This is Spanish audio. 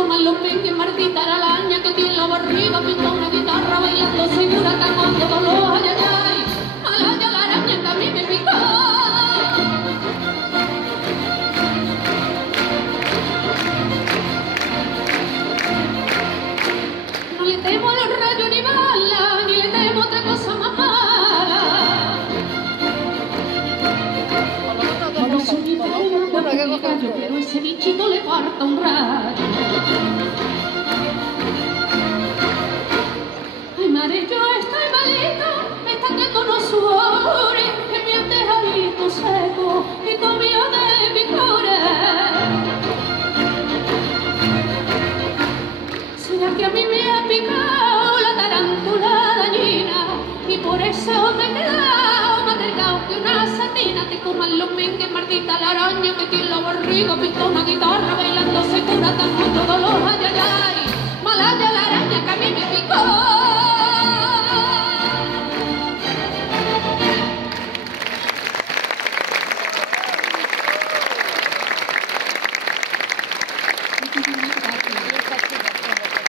coman los peques, maldita la araña que tiene la barriga, pinta una guitarra bailando segura, tapando dolor, ay, ay, ay, ay, la araña que a mí me picó. No le temo a los rayos ni balas, ni le temo a otra cosa más mala. No soy ni gallo, pero ese bichito le parta un rayo. Ay, madre, yo estoy malito, me están dando unos sudores que me han dejadito seco y comido de picores. ¿Será que a mí me ha picado la tarántula dañina y por eso me he quedado más delgado que una sardina? Te coman los peques, maldita la araña que tiene la barriga, pinta una guitarra bailando se cura tan mucho dolor.